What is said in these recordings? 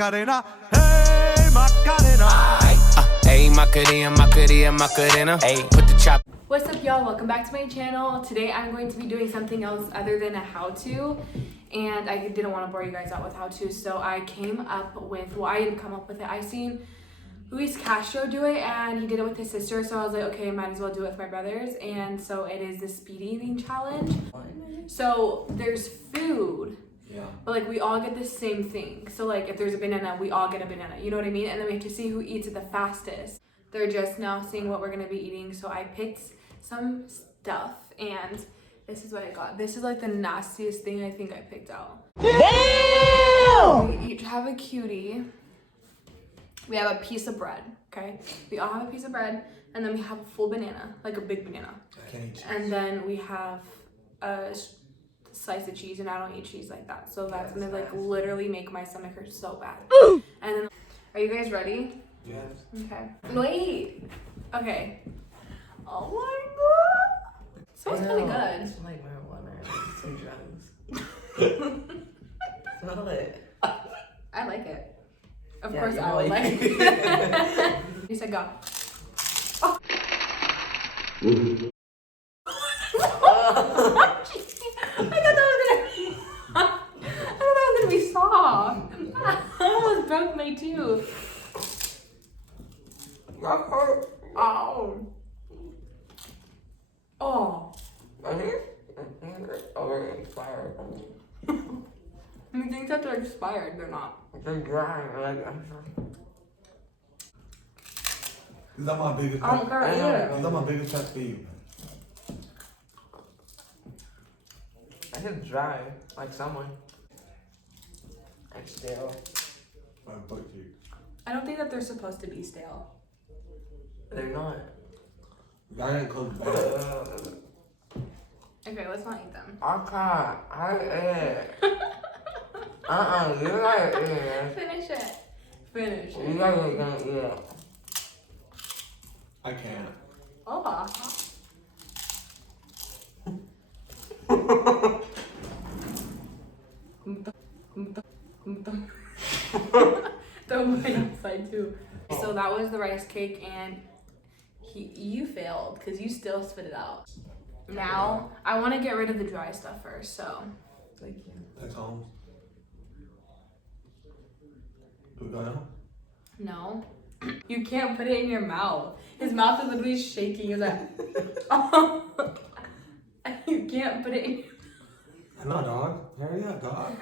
Macarena, hey Macarena. Hey Macarena, Macarena, Macarena. Hey, put the chop. What's up, y'all? Welcome back to my channel. Today I'm going to be doing something else other than a how-to, and I didn't want to bore you guys out with how-to, so I came up with, well, I didn't come up with it. I seen Luis Castro do it, and he did it with his sister, so I was like, okay, might as well do it with my brothers. And so it is the speed eating challenge. So there's food, but like we all get the same thing. So like if there's a banana, we all get a banana, you know what I mean? And then we have to see who eats it the fastest. They're just now seeing what we're gonna be eating, so I picked some stuff, and this is what I got. This is like the nastiest thing I think I picked out. Damn! We each have a cutie. We have a piece of bread, okay? We all have a piece of bread, and then we have a full banana, like a big banana. And then we have a slice of cheese, and I don't eat cheese like that. So that's gonna like literally make my stomach hurt so bad. And then, are you guys ready? Yes. Okay. Wait. Okay. Oh my god. Smells kind of good. It's like marijuana and some drugs. Smell it. I like it. Of Yeah, course you I would like like it. You said go. Oh. I thought that was gonna be soft. I almost broke my tooth. That hurt. Oh. Oh. I think it's already expired. You think that they're expired? They're not. They're dry. Like, Is that my biggest I don't care either. Is that my biggest pet peeve? I think dry. Like someone. Like stale. My butt cheek. I don't think that they're supposed to be stale. They're not. I didn't cook bad. Okay, let's not eat them. I can't. I ate. You gotta eat it. Finish it. Finish You it. guys are gonna eat it. I can't. Oh. Throw mine outside too. So that was the rice cake, and you failed because you still spit it out. Now I want to get rid of the dry stuff first. So Thank you. That's home. Do we go now? no, you can't put it in your mouth. His mouth is literally shaking. He's like, you can't put it in. Come on, dog. Hurry up, dog.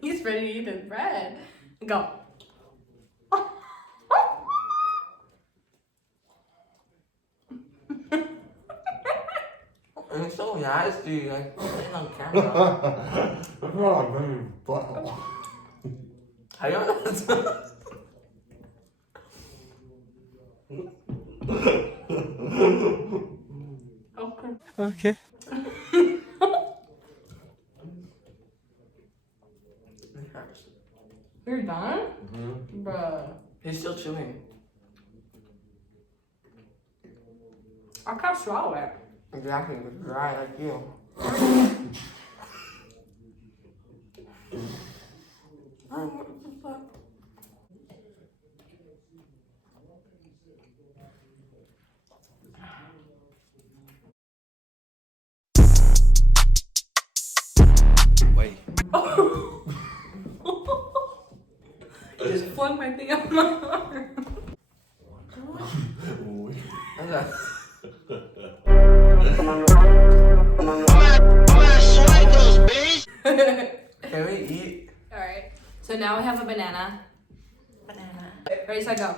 He's ready to eat his bread. Go. It's so nasty. Like, it's on camera. That's not like very butthole. How you know that? Okay. Okay. You're done? Mm-hmm. Bruh. He's still chewing. I can't swallow it. Exactly, it was dry like you. What the fuck? Wait. Just flung my thing out my arm. Can we eat? Alright. So now we have a banana. Banana. Ready, set, go.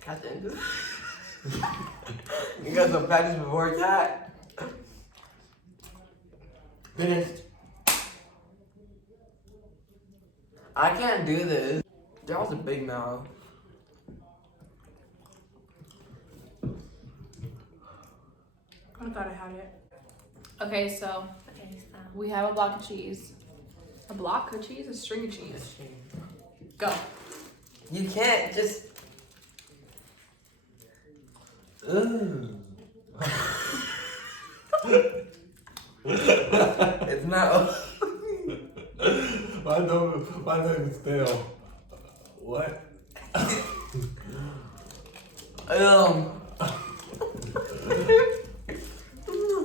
Captain. You guys have practiced before that? Finished. I can't do this. That was a big mouth. I thought I had it. Okay, so we have a block of cheese. A block of cheese? A string of cheese. Go. You can't just. Ugh. It's not. My name is stale. What?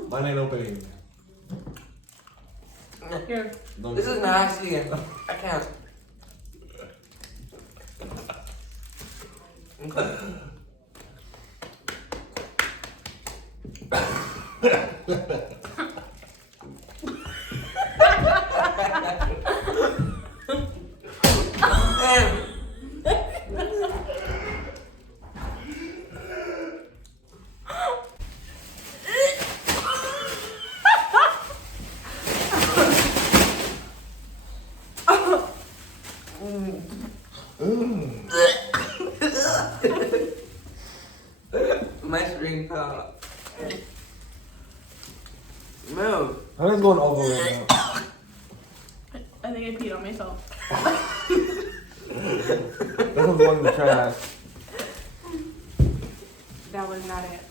Mine ain't opening. Here. Don't This is nasty. I can't. My string fell out. Move. I think it's going over right now. I think I peed on myself. This one's going in the trash. That was not it.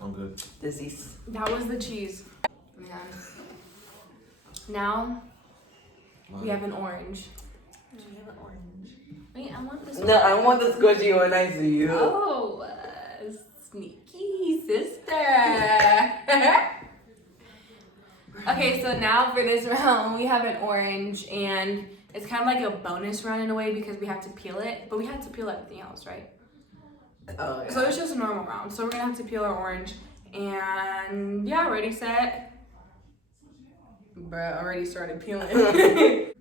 I'm good. Disease. That was the cheese. Man. Now we have an orange. Wait, I want this one. No, I want the squishy one next to you. Oh, sneaky sister. Okay, so now for this round, we have an orange, and it's kind of like a bonus round in a way because we have to peel it, but we had to peel everything else, right? Oh, yeah. So it's just a normal round. So we're gonna have to peel our orange, and yeah, ready, set. Bruh, already started peeling.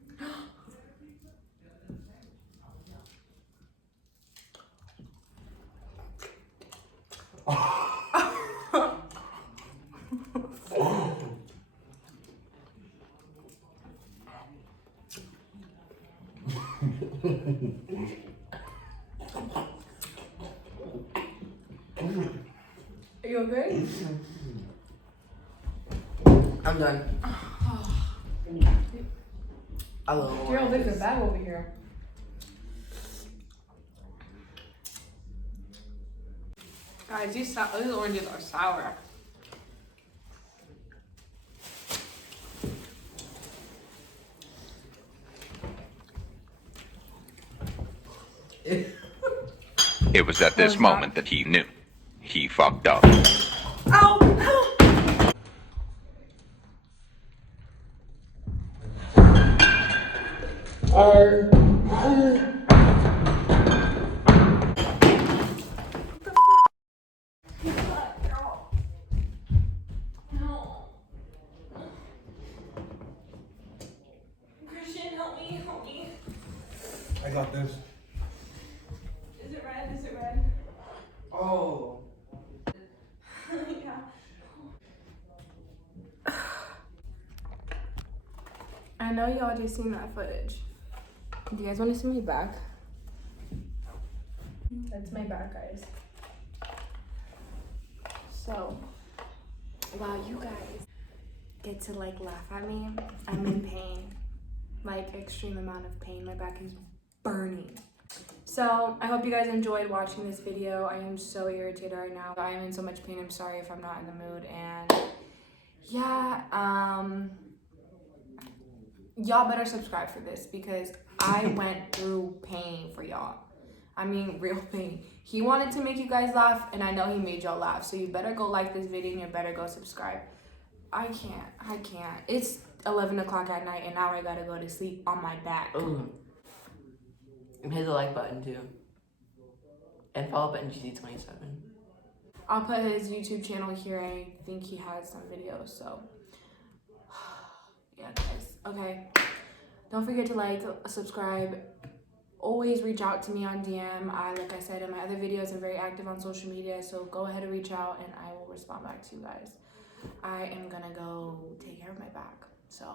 Are you okay? I'm done. I love Gerald, there's a bag over here. Guys, these oranges are sour. It was at this moment that he knew. He fucked up. Ow! Christian, help me, help me. I got this. Is it red? Is it red? Oh. Yeah. I know y'all just seen that footage. Do you guys want to see my back? That's my back, guys. So, while you guys get to like laugh at me, I'm in pain. Like extreme amount of pain. My back is burning. So, I hope you guys enjoyed watching this video. I am so irritated right now. I am in so much pain. I'm sorry if I'm not in the mood. And yeah, y'all better subscribe for this because I went through pain for y'all. I mean, real pain. He wanted to make you guys laugh, and I know he made y'all laugh. So you better go like this video, and you better go subscribe. I can't. It's 11 o'clock at night, and now I gotta go to sleep on my back. Ooh. And hit the like button too. And follow button GC27. I'll put his YouTube channel here. I think he has some videos, so yeah, guys. Okay. Don't forget to like, subscribe. Always reach out to me on DM. Like I said in my other videos, I'm very active on social media, so go ahead and reach out and I will respond back to you guys. I am gonna go take care of my back. So